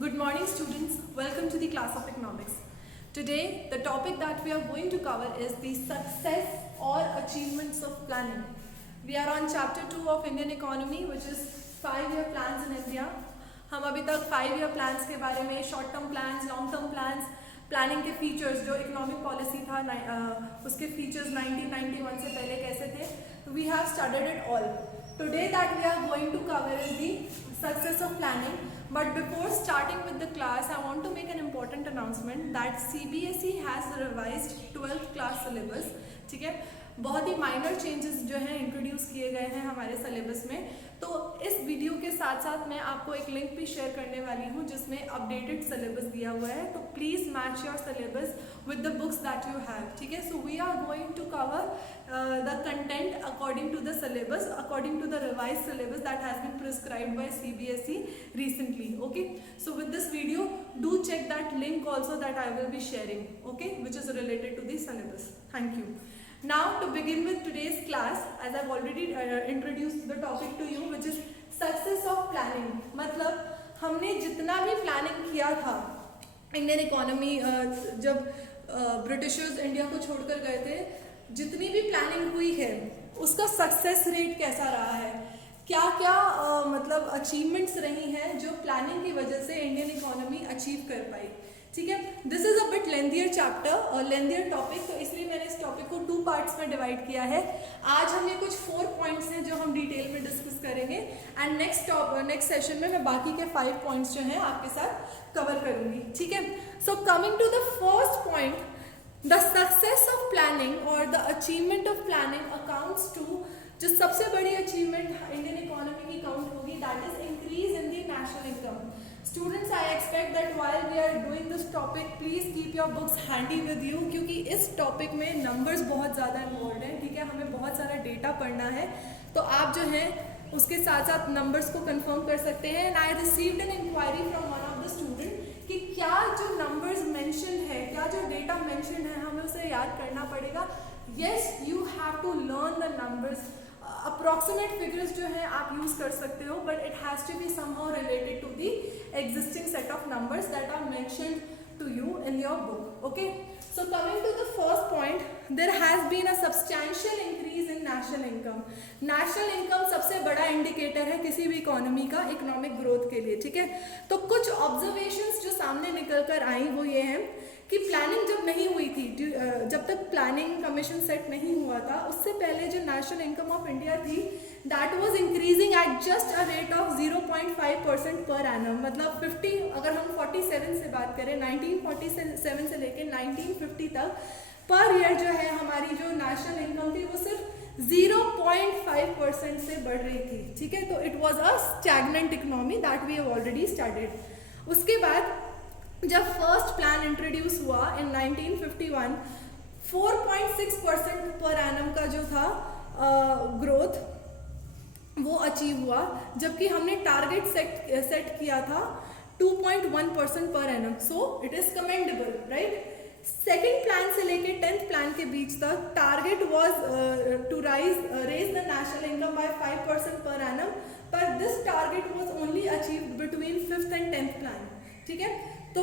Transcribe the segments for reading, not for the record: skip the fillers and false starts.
Good morning students, welcome to the class of economics. Today the topic that we are going to cover is the success or achievements of planning. We are on chapter 2 of Indian economy which is 5-year plans in India. हम अभी तक 5-year plans के बारे में, short term plans, long term plans, planning के features जो economic policy था उसके फीचर्स 1991 से पहले कैसे थे, we have studied it all. Today that we are going to cover is the success of planning. But before starting with the class I want to make an important announcement that CBSE has revised 12th class syllabus. ठीक है, बहुत ही minor changes जो हैं introduce किए गए हैं हमारे syllabus में. तो इस वीडियो के साथ साथ मैं आपको एक लिंक भी शेयर करने वाली हूँ जिसमें अपडेटेड सिलेबस दिया हुआ है. तो please match your syllabus with the books that you have. ठीक है, so we are going to cover the content according to the syllabus, according to the revise syllabus that has been prescribed by CBSE recently. Okay, so with this video do check that link also that I will be sharing, okay, which is related to the syllabus. Thank you. Now to begin with today's class, as I've already introduced the topic to you, which is success of planning. मतलब हमने जितना भी planning किया था Indian economy जब Britishers India को छोड़कर गए थे, जितनी भी प्लानिंग हुई है उसका सक्सेस रेट कैसा रहा है, क्या क्या मतलब अचीवमेंट्स रही हैं जो प्लानिंग की वजह से इंडियन इकोनॉमी अचीव कर पाई. ठीक है, this is a bit lengthier chapter और लेंथियर टॉपिक, तो इसलिए मैंने इस टॉपिक को 2 पार्ट्स में डिवाइड किया है. आज हमने कुछ 4 पॉइंट्स हैं जो हम डिटेल में डिस्कस करेंगे एंड नेक्स्ट सेशन में मैं बाकी के 5 पॉइंट्स जो हैं आपके साथ कवर करूंगी. ठीक है, so coming to the first point, the success of planning और the achievement of planning accounts to, जो सबसे बड़ी अचीवमेंट इंडियन इकोनॉमी की काउंट होगी, that is increase in the national income. Students, I expect that while we are doing this topic please keep your books handy with you, क्योंकि इस topic में numbers बहुत ज़्यादा इन्वॉल्व हैं. ठीक है, हमें बहुत सारा डेटा पढ़ना है, तो आप जो है उसके साथ साथ नंबर्स को कंफर्म कर सकते हैं. And I received an inquiry from one of the student कि क्या जो नंबर्स मेंशन है, क्या जो डेटा मेंशन है, हमें उसे याद करना पड़ेगा. Yes, you have to learn the numbers. Approximate figures जो है आप यूज कर सकते हो, but it has to be somehow related to the existing set of numbers that are mentioned to you in your book. Okay, so coming to the first point, there has been a substantial increase in national income. national income सबसे बड़ा indicator है किसी भी economy का economic growth के लिए. ठीक है, तो कुछ ऑब्जर्वेशंस जो सामने निकल कर आई वो ये हैं कि प्लानिंग जब नहीं हुई थी, जब तक प्लानिंग कमीशन सेट नहीं हुआ था, उससे पहले जो नेशनल इनकम ऑफ इंडिया थी that was increasing at just a rate of 0.5% per annum. मतलब 50, अगर हम 47 से बात करें, 1947 से लेकर 1950 तक पर ईयर जो है हमारी जो नेशनल इनकम थी वो सिर्फ 0.5% से बढ़ रही थी. ठीक है, तो it was a stagnant economy that we have already started. उसके बाद जब फर्स्ट प्लान इंट्रोड्यूस हुआ इन 1951, 4.6% पर एनम का जो था ग्रोथ वो अचीव हुआ, जबकि हमने टारगेट सेट किया था 2.1% per annum. So it is commendable, right. Second plan से लेके 10th प्लान के बीच तक target was to raise the national income by 5% per annum, पर this target was only achieved between 5th and 10th plan. ठीक है, तो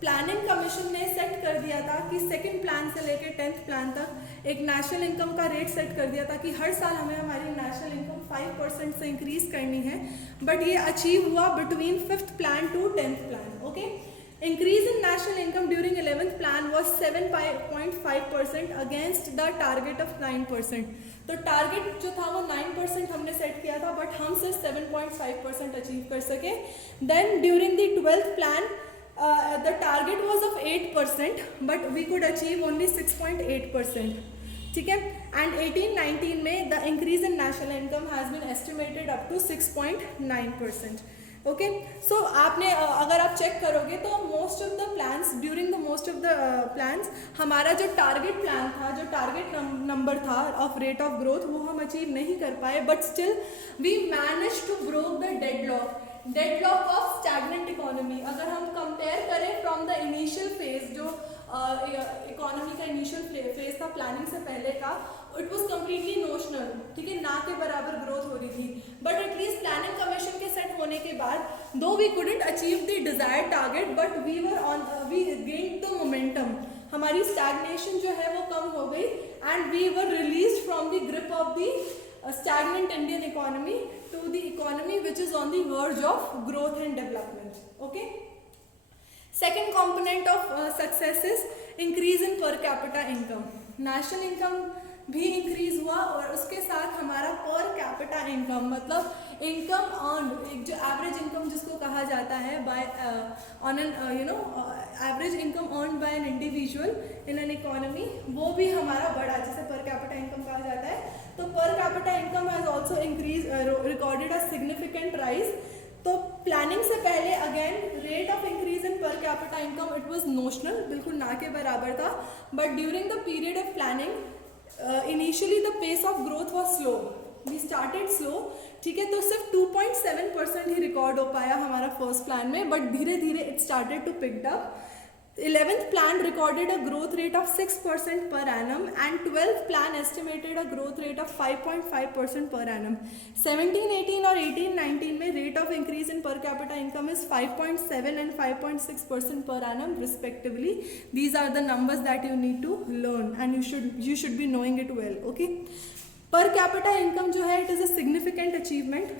planning commission ने सेट कर दिया था कि सेकंड प्लान से लेकर 10th प्लान तक एक नेशनल इनकम का रेट सेट कर दिया था कि हर साल हमें हमारी नेशनल इनकम 5% से इंक्रीज करनी है, बट ये अचीव हुआ between 5th plan to 10th plan. Okay, increase in national income during 11th plan was 7.5% against the target of 9%. तो टारगेट जो था वो 9% हमने सेट किया था, बट हम सिर्फ 7.5% अचीव कर सके. Then during the 12th plan the target was of 8%, but we could achieve only 6.8%. ठीक है, and 18-19 में the increase in national income has been estimated up to 6.9%. Okay, so आपने अगर आप चेक करोगे तो most of the plans, during the most of the plans, हमारा जो टारगेट प्लान था, जो टारगेट नंबर था ऑफ रेट ऑफ ग्रोथ, वो हम अचीव नहीं कर पाए, but still we manage to broke the deadlock of stagnant economy. अगर हम कंपेयर करें फ्रॉम द इनिशियल फेज, जो इकोनॉमी का इनिशियल फेज था प्लानिंग से पहले का, इट वॉज कम्प्लीटली नोशनल. ठीक है, ना के बराबर ग्रोथ हो रही थी, बट एटलीस्ट प्लानिंग कमीशन के सेट होने के बाद though we couldn't achieve the desired target, but we gained the momentum. हमारी stagnation जो है वो कम हो गई, and we were released from the grip of the stagnant Indian economy to the economy which is on the verge of growth and development. Okay. Second component of success is increase in per capita income. National income भी increase हुआ और उसके साथ हमारा per capita income, मतलब income on, एक जो average income जिसको कहा जाता है by on an average income earn by an individual in an economy, वो भी हमारा बढ़ा, जिसे पर कैपिटा इनकम कहा जाता है. तो per capita income has also increase, recorded a significant rise. तो प्लानिंग से पहले again rate of increase in per capita income it was notional, बिल्कुल ना के बराबर था. But during the period of planning initially the pace of growth was slow, we started slow. ठीक है, तो सिर्फ 2.7% ही रिकॉर्ड हो पाया हमारा फर्स्ट प्लान में, बट धीरे धीरे it started to picked up. 11th plan recorded a growth rate of 6% per annum and 12th plan estimated a growth rate of 5.5% per annum. 17-18 और 18-19 में rate of increase in per capita income is 5.7 and 5.6% per annum respectively. These are the numbers that you need to learn and you should be knowing it well. Okay. Per capita income जो है it is a significant achievement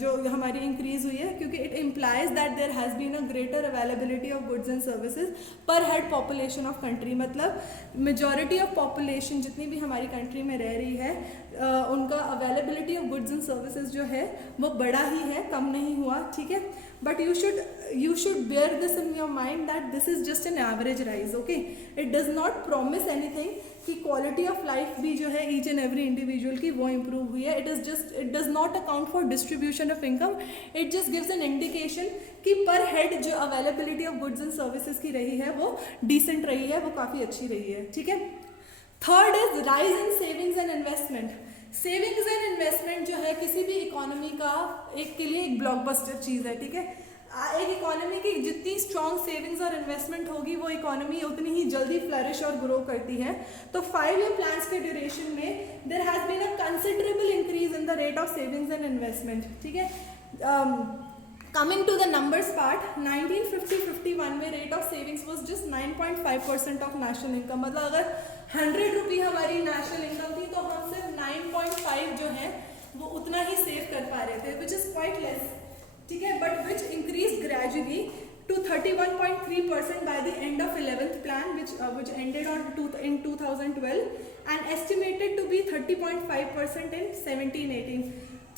जो हमारी increase हुई है, क्योंकि it implies that there has been a greater availability of goods and services per head population of country. मतलब majority of population जितनी भी हमारी कंट्री में रह रही है उनका availability of goods and services जो है वो बड़ा ही है, कम नहीं हुआ. ठीक है, but you should bear this in your mind that this is just an average rise. Okay, it does not promise anything कि क्वालिटी ऑफ लाइफ भी जो है ईच एंड एवरी इंडिविजुअल की वो इम्प्रूव हुई है. It does not account for distribution of income, it just gives an indication कि पर हेड जो availability of goods and services की रही है वो डिसेंट रही है, वो काफ़ी अच्छी रही है. ठीक है. Third is rise in savings and investment. Savings and investment जो है किसी भी इकोनॉमी का एक के लिए एक ब्लॉकबस्टर चीज़ है. ठीक है, एक इकोनॉमी की जितनी स्ट्रॉन्ग सेविंग्स और इन्वेस्टमेंट होगी वो इकोनॉमी उतनी ही जल्दी फ्लरिश और ग्रो करती है. तो 5-year प्लान्स के ड्यूरेशन में there has been a considerable increase in the rate of savings and investment. ठीक है, coming to the numbers part, 1950-51 में rate of savings was just 9.5% of national income. मतलब अगर 100 रुपये हमारी नेशनल इनकम थी तो हम सिर्फ 9.5 जो है वो उतना ही सेव कर पा रहे थे, विच इज़ क्वाइट लेस. ठीक है, but which increase gradually to 31.3% by the end of 11th plan which ended in 2012 and estimated to be 30.5% in 17-18.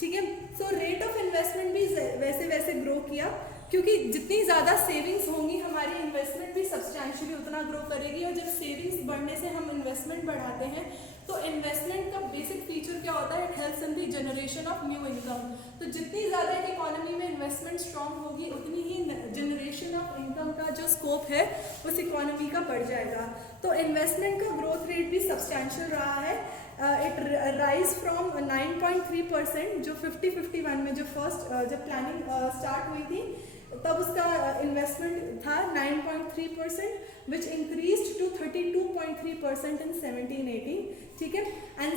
ठीक है, सो रेट ऑफ इन्वेस्टमेंट भी वैसे वैसे ग्रो किया, क्योंकि जितनी ज़्यादा सेविंग्स होंगी हमारी इन्वेस्टमेंट भी सब्सटैंशियली उतना ग्रो करेगी. और जब सेविंग्स बढ़ने से हम इन्वेस्टमेंट बढ़ाते हैं तो इन्वेस्टमेंट का बेसिक फीचर क्या होता है, it helps in the generation of new income. तो जितनी ज़्यादा एक इकोनॉमी में इन्वेस्टमेंट स्ट्रॉन्ग होगी उतनी ही जनरेशन ऑफ इनकम का जो स्कोप है उस इकोनॉमी का बढ़ जाएगा. तो इन्वेस्टमेंट का ग्रोथ रेट भी सब्सटैंशियल रहा है. इट राइज फ्रॉम 9.3% जो 50-51 में जब प्लानिंग स्टार्ट हुई थी तब उसका इन्वेस्टमेंट था 9.3% विच इंक्रीज टू 32.3% इन 17-18. ठीक है, and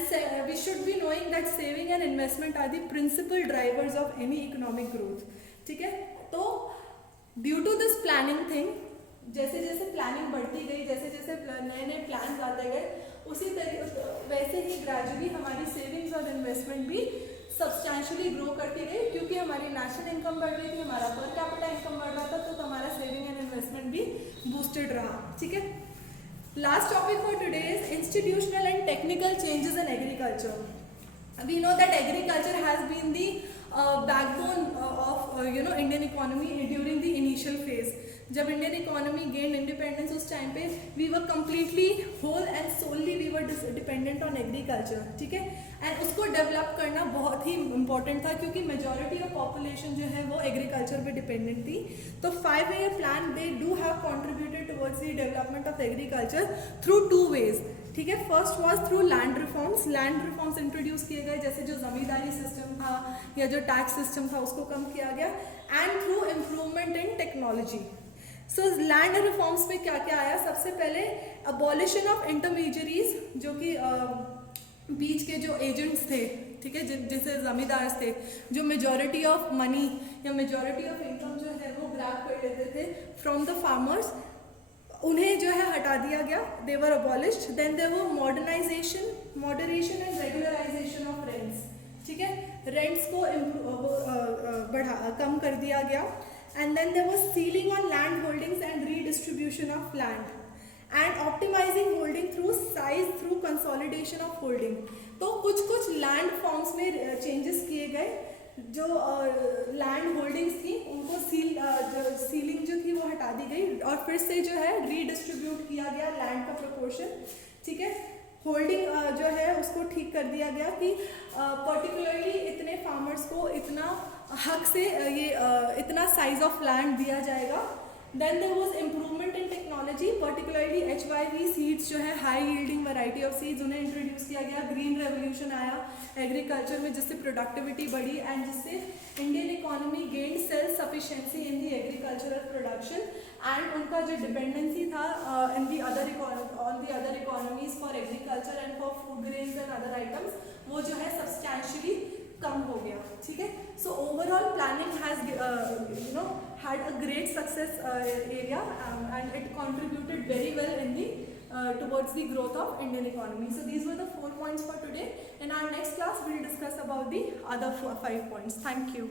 we should be knowing that saving and investment are the principal drivers of any economic growth. ठीक है, तो due to this planning thing, जैसे जैसे प्लानिंग बढ़ती गई, जैसे जैसे नए नए प्लान आते गए, उसी तरीके वैसे ही ग्रेजुअली हमारी सेविंग्स और इन्वेस्टमेंट भी सब्सटैंशियली ग्रो करती रही, क्योंकि हमारी नेशनल इनकम बढ़ रही थी, हमारा पर कैपिटा इनकम बढ़ रहा था, तो हमारा सेविंग एंड इन्वेस्टमेंट भी बूस्टेड रहा. ठीक है, last topic for today is institutional and technical changes in agriculture. We know that agriculture has been the backbone of Indian economy during the initial phase. जब इंडियन इकोनॉमी गेन इंडिपेंडेंस उस time पे we were completely whole and solely we were dependent on agriculture. ठीक है, and उसको develop करना बहुत ही important था, क्योंकि मेजॉरिटी ऑफ पॉपुलेशन जो है वो एग्रीकल्चर पे डिपेंडेंट थी. तो 5-year plan they do have contributed towards the development of agriculture through 2 ways. ठीक है, first was through land reforms. Land reforms introduce किए गए, जैसे जो जमींदारी सिस्टम था या जो टैक्स सिस्टम था उसको कम किया गया, and through improvement in technology. So land reforms में क्या क्या आया, सबसे पहले अबॉलिशन ऑफ इंटरमीडियरीज, जो कि बीच के जो एजेंट्स थे ठीक है, जिसे ज़मींदार थे, जो मेजॉरिटी ऑफ मनी या मेजॉरिटी ऑफ इनकम जो है वो ग्रैब कर लेते थे फ्रॉम द फार्मर्स, उन्हें जो है हटा दिया गया, they were abolished. Then there were moderation and regularisation of rents, ठीक है, रेंट्स को कम कर दिया गया। And then there was ceiling on land holdings and redistribution of land and optimising holding through size through consolidation of holding. तो कुछ land forms में चेंजेस किए गए, जो लैंड होल्डिंग्स थी उनको सीलिंग जो थी वो हटा दी गई और फिर से जो है रीडिस्ट्रीब्यूट किया गया लैंड का प्रोपोर्शन, ठीक है। होल्डिंग जो है उसको ठीक कर दिया गया कि पर्टिकुलरली इतने फार्मर्स को इतना हक से इतना साइज ऑफ लैंड दिया जाएगा। Then there was improvement in technology, particularly HYV seeds जो है high yielding variety of seeds, उन्हें इंट्रोड्यूस किया गया। ग्रीन रेवोल्यूशन आया एग्रीकल्चर में, जिससे प्रोडक्टिविटी बढ़ी एंड जिससे Indian economy gained self sufficiency in the agricultural production and उनका जो डिपेंडेंसी था in the other economies for agriculture and for food grains and other items, वो जो है सब्सटैंशियली कम हो गया, ठीक है। So overall planning has had a great success area and it contributed very well in the towards the growth of Indian economy. So these were the 4 points for today. In our next class, we will discuss about the other 5 points. Thank you.